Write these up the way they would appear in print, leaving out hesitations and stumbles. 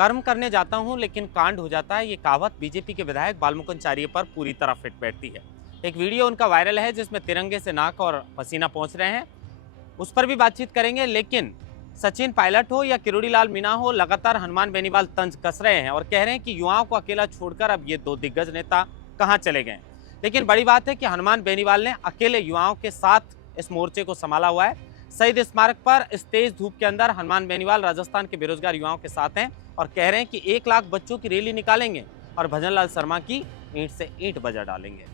कर्म करने जाता हूं लेकिन कांड हो जाता है, ये कहावत बीजेपी के विधायक बालमुकुंद चारिये पर पूरी तरह फिट बैठती है। एक वीडियो उनका वायरल है जिसमें तिरंगे से नाक और पसीना पहुंच रहे हैं, उस पर भी बातचीत करेंगे। लेकिन सचिन पायलट हो या किरोड़ीलाल मीणा हो, लगातार हनुमान बेनीवाल तंज कस रहे हैं और कह रहे हैं कि युवाओं को अकेला छोड़कर अब ये दो दिग्गज नेता कहां चले गए। लेकिन बड़ी बात है कि हनुमान बेनीवाल ने अकेले युवाओं के साथ इस मोर्चे को संभाला हुआ है। शहीद स्मारक पर इस तेज धूप के अंदर हनुमान बेनीवाल राजस्थान के बेरोजगार युवाओं के साथ हैं और कह रहे हैं कि 1 लाख बच्चों की रैली निकालेंगे और भजनलाल शर्मा की ईंट से ईंट बजा डालेंगे।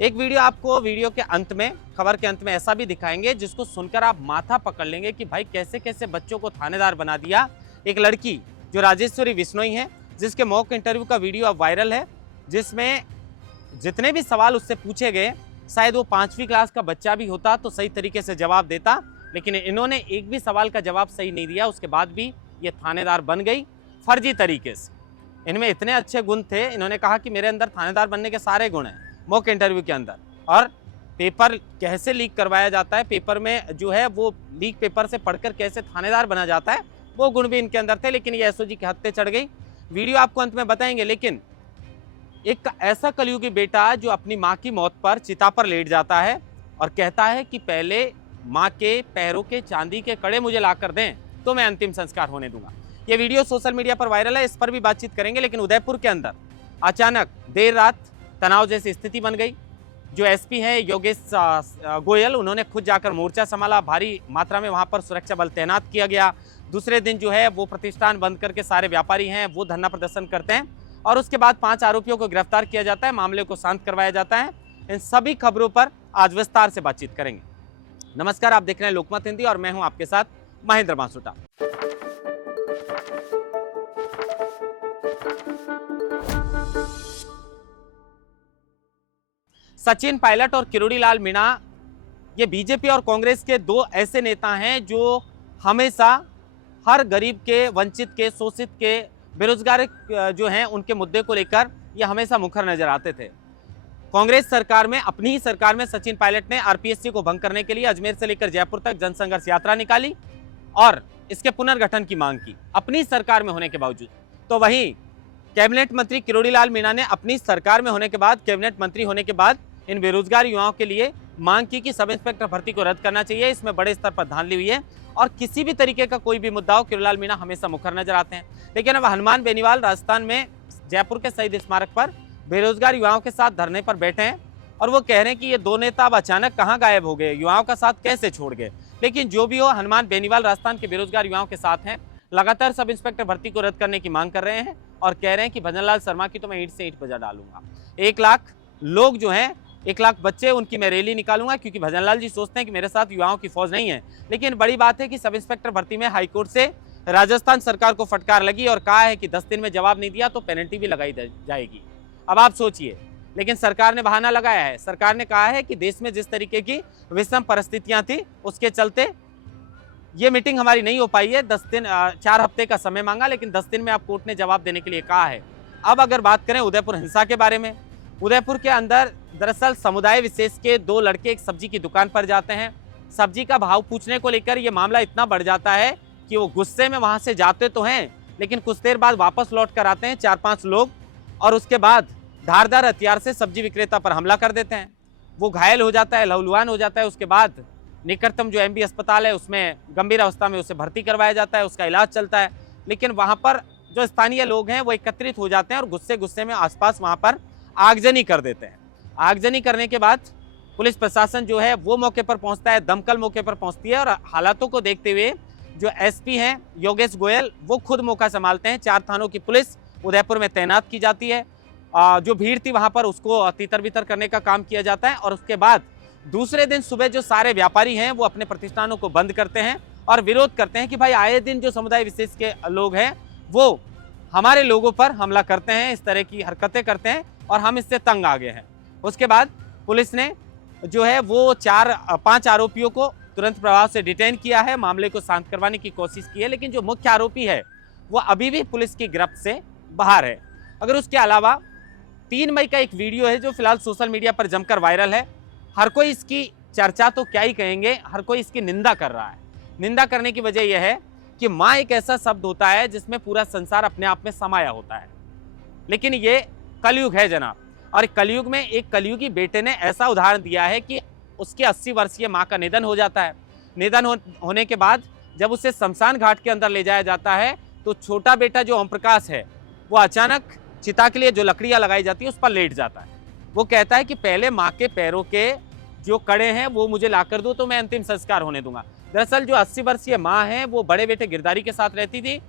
एक वीडियो आपको वीडियो के अंत में, खबर के अंत में ऐसा भी दिखाएंगे जिसको सुनकर आप माथा पकड़ लेंगे कि भाई कैसे कैसे बच्चों को थानेदार बना दिया। एक लड़की जो राजेश्वरी बिश्नोई है, जिसके मॉक इंटरव्यू का वीडियो अब वायरल है, जिसमें जितने भी सवाल उससे पूछे गए, शायद वो 5वीं क्लास का बच्चा भी होता तो सही तरीके से जवाब देता, लेकिन इन्होंने एक भी सवाल का जवाब सही नहीं दिया। उसके बाद भी ये थानेदार बन गई फर्जी तरीके से। इनमें इतने अच्छे गुण थे, इन्होंने कहा कि मेरे अंदर थानेदार बनने के सारे गुण हैं मॉक इंटरव्यू के अंदर। और पेपर कैसे लीक करवाया जाता है, पेपर में जो है वो लीक पेपर से पढ़कर कैसे थानेदार बना जाता है, वो गुण भी इनके अंदर थे। लेकिन ये एसओजी के हत्थे चढ़ गई। वीडियो आपको अंत में बताएंगे। लेकिन एक ऐसा कलयुगी बेटा जो अपनी माँ की मौत पर चिता पर लेट जाता है और कहता है कि पहले माँ के पैरों के चांदी के कड़े मुझे ला कर दें तो मैं अंतिम संस्कार होने दूंगा। ये वीडियो सोशल मीडिया पर वायरल है, इस पर भी बातचीत करेंगे। लेकिन उदयपुर के अंदर अचानक देर रात तनाव जैसी स्थिति बन गई। जो एसपी है योगेश गोयल, उन्होंने खुद जाकर मोर्चा संभाला। भारी मात्रा में वहां पर सुरक्षा बल तैनात किया गया। दूसरे दिन जो है वो प्रतिष्ठान बंद करके सारे व्यापारी हैं वो धरना प्रदर्शन करते हैं और उसके बाद 5 आरोपियों को गिरफ्तार किया जाता है, मामले को शांत करवाया जाता है। इन सभी खबरों पर आज विस्तार से बातचीत करेंगे। नमस्कार, आप देख रहे हैं लोकमत हिंदी और मैं हूं आपके साथ महेंद्र मांसुटा। सचिन पायलट और किरोड़ीलाल मीणा, ये बीजेपी और कांग्रेस के दो ऐसे नेता हैं जो हमेशा हर गरीब के, वंचित के, शोषित के, बेरोजगार जो हैं उनके मुद्दे को लेकर ये हमेशा मुखर नजर आते थे। कांग्रेस सरकार में, अपनी ही सरकार में सचिन पायलट ने आरपीएससी को भंग करने के लिए अजमेर से लेकर जयपुर तक जनसंघर्ष यात्रा निकाली और इसके पुनर्गठन की मांग की अपनी सरकार में होने के बावजूद। तो वहीं कैबिनेट मंत्री किरोड़ीलाल मीणा ने अपनी सरकार में होने के बाद, कैबिनेट मंत्री होने के बाद इन बेरोजगार युवाओं के लिए मांग की कि सब इंस्पेक्टर भर्ती को रद्द करना चाहिए। इसमें बड़े स्तर पर धांधली हुई है और किसी भी तरीके का कोई भी मुद्दा हो, किरोड़ीलाल मीणा हमेशा मुखर नजर आते हैं। लेकिन अब हनुमान बेनीवाल राजस्थान में जयपुर के शहीद स्मारक पर बेरोजगार युवाओं के साथ धरने पर बैठे हैं और वो कह रहे हैं कि ये दो नेता अब अचानक कहां गायब हो गए, युवाओं का साथ कैसे छोड़ गए। लेकिन जो भी हो, हनुमान बेनीवाल राजस्थान के बेरोजगार युवाओं के साथ हैं, लगातार सब इंस्पेक्टर भर्ती को रद्द करने की मांग कर रहे हैं और कह रहे हैं कि भजनलाल शर्मा की तो मैं ईंट से ईंट बजा डालूंगा। 1 लाख लोग जो हैं, 1 लाख बच्चे, उनकी मैं रैली निकालूंगा, क्योंकि भजनलाल जी सोचते हैं कि मेरे साथ युवाओं की फौज नहीं है। लेकिन बड़ी बात है कि सब इंस्पेक्टर भर्ती में हाईकोर्ट से राजस्थान सरकार को फटकार लगी और कहा है कि 10 दिन में जवाब नहीं दिया तो पेनल्टी भी लगाई जाएगी। अब आप सोचिए, लेकिन सरकार ने बहाना लगाया है। सरकार ने कहा है कि देश में जिस तरीके की विषम परिस्थितियां थी उसके चलते ये मीटिंग हमारी नहीं हो पाई है। 10 दिन, 4 हफ्ते का समय मांगा, लेकिन 10 दिन में आप कोर्ट ने जवाब देने के लिए कहा है। अब अगर बात करें उदयपुर हिंसा के बारे में, उदयपुर के अंदर दरअसल समुदाय विशेष के 2 लड़के एक सब्जी की दुकान पर जाते हैं। सब्जी का भाव पूछने को लेकर ये मामला इतना बढ़ जाता है कि वो गुस्से में वहां से जाते तो हैं, लेकिन कुछ देर बाद वापस लौट कर आते हैं 4-5 लोग और उसके बाद धारदार हथियार से सब्जी विक्रेता पर हमला कर देते हैं। वो घायल हो जाता है, लहूलुहान हो जाता है। उसके बाद निकटतम जो एमबी अस्पताल है उसमें गंभीर अवस्था में उसे भर्ती करवाया जाता है, उसका इलाज चलता है। लेकिन वहां पर जो स्थानीय लोग हैं वो एकत्रित हो जाते हैं और गुस्से में आसपास वहां पर आगजनी कर देते हैं। आगजनी करने के बाद पुलिस प्रशासन जो है वो मौके पर पहुंचता है, दमकल मौके पर पहुंचती है और हालातों को देखते हुए जो एसपी हैं योगेश गोयल, वो खुद मौका संभालते हैं। 4 थानों की पुलिस उदयपुर में तैनात की जाती है। जो भीड़ थी वहां पर उसको तितर बितर करने का काम किया जाता है और उसके बाद दूसरे दिन सुबह जो सारे व्यापारी हैं वो अपने प्रतिष्ठानों को बंद करते हैं और विरोध करते हैं कि भाई आए दिन जो समुदाय विशेष के लोग हैं वो हमारे लोगों पर हमला करते हैं, इस तरह की हरकतें करते हैं और हम इससे तंग आ गए हैं। उसके बाद पुलिस ने जो है वो 5 आरोपियों को तुरंत प्रभाव से डिटेन किया है, मामले को शांत करवाने की कोशिश की है। लेकिन जो मुख्य आरोपी है वो अभी भी पुलिस की गिरफ्त से बाहर है। अगर उसके अलावा 3 मई का एक वीडियो है जो फिलहाल सोशल मीडिया पर जमकर वायरल है। हर कोई इसकी चर्चा तो क्या ही कहेंगे, हर कोई इसकी निंदा कर रहा है। निंदा करने की वजह यह है कि माँ एक ऐसा शब्द होता है जिसमें पूरा संसार अपने आप में समाया होता है। लेकिन ये कलयुग है जनाब, और कलयुग में एक कलयुगी बेटे ने ऐसा उदाहरण दिया है कि उसके 80 वर्षीय माँ का निधन हो जाता है। निधन होने के बाद जब उसे शमशान घाट के अंदर ले जाया जाता है तो छोटा बेटा जो ओम प्रकाश है वो अचानक चिता के लिए जो लकड़ियाँ लगाई जाती है उस पर लेट जाता है। वो कहता है कि पहले माँ के पैरों के जो कड़े हैं वो मुझे ला कर दो तो मैं अंतिम संस्कार होने दूंगा। दरअसल जो 80 वर्षीय माँ है वो बड़े बेटे गिरधारी के साथ रहती थी,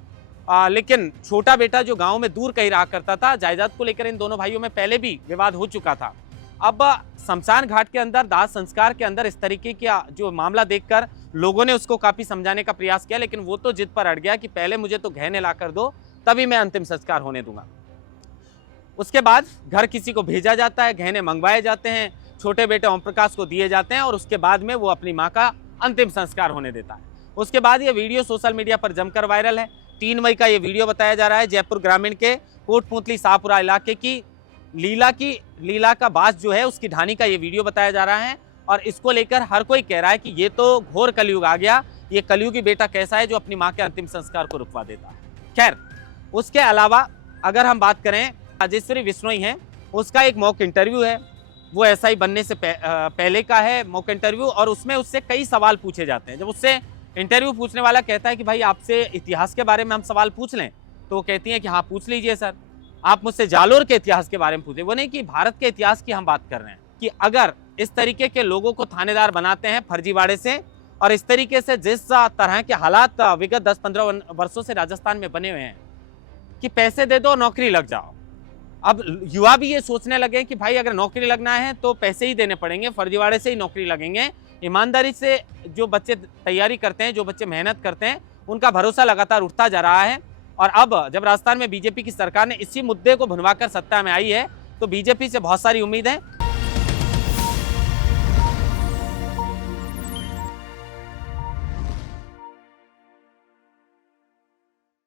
लेकिन छोटा बेटा जो गांव में दूर कहीं रहा करता था, जायदाद को लेकर इन दोनों भाइयों में पहले भी विवाद हो चुका था। अब शमशान घाट के अंदर दाह संस्कार के अंदर इस तरीके का जो मामला देखकर लोगों ने उसको काफी समझाने का प्रयास किया, लेकिन वो तो जिद पर अड़ गया कि पहले मुझे तो गहने ला कर दो तभी मैं अंतिम संस्कार होने दूंगा। उसके बाद घर किसी को भेजा जाता है, गहने मंगवाए जाते हैं, छोटे बेटे ओम प्रकाश को दिए जाते हैं और उसके बाद में वो अपनी माँ का अंतिम संस्कार होने देता है। उसके बाद ये वीडियो सोशल मीडिया पर जमकर वायरल है। 3 मई का ये वीडियो बताया जा रहा है। जयपुर ग्रामीण के कोटपुतली शाहपुरा इलाके की लीला का बास जो है उसकी ढानी का ये वीडियो बताया जा रहा है, और इसको लेकर हर कोई कह रहा है कि ये तो घोर कलयुग आ गया, ये कलयुगी बेटा कैसा है जो अपनी माँ के अंतिम संस्कार को रुकवा देता है। खैर, उसके अलावा अगर हम बात करें, राजेश्वरी बिश्नोई हैं, उसका एक मॉक इंटरव्यू है, वो एसआई बनने से पहले का है मॉक इंटरव्यू, और उसमें उससे कई सवाल पूछे जाते हैं। जब उससे इंटरव्यू पूछने वाला कहता है कि भाई आपसे इतिहास के बारे में हम सवाल पूछ लें, तो वो कहती हैं कि हाँ पूछ लीजिए सर, आप मुझसे जालोर के इतिहास के बारे में पूछे। वो नहीं कि भारत के इतिहास की हम बात कर रहे हैं, कि अगर इस तरीके के लोगों को थानेदार बनाते हैं फर्जीवाड़े से, और इस तरीके से जिस तरह के हालात विगत 10-15 वर्षों से राजस्थान में बने हुए हैं कि पैसे दे दो नौकरी लग जाओ, अब युवा भी ये सोचने लगे कि भाई अगर नौकरी लगना है तो पैसे ही देने पड़ेंगे, फर्जीवाड़े से ही नौकरी लगेंगे। ईमानदारी से जो बच्चे तैयारी करते हैं, जो बच्चे मेहनत करते हैं, उनका भरोसा लगातार उठता जा रहा है। और अब जब राजस्थान में बीजेपी की सरकार ने इसी मुद्दे को भुनवाकर सत्ता में आई है तो बीजेपी से बहुत सारी उम्मीद है।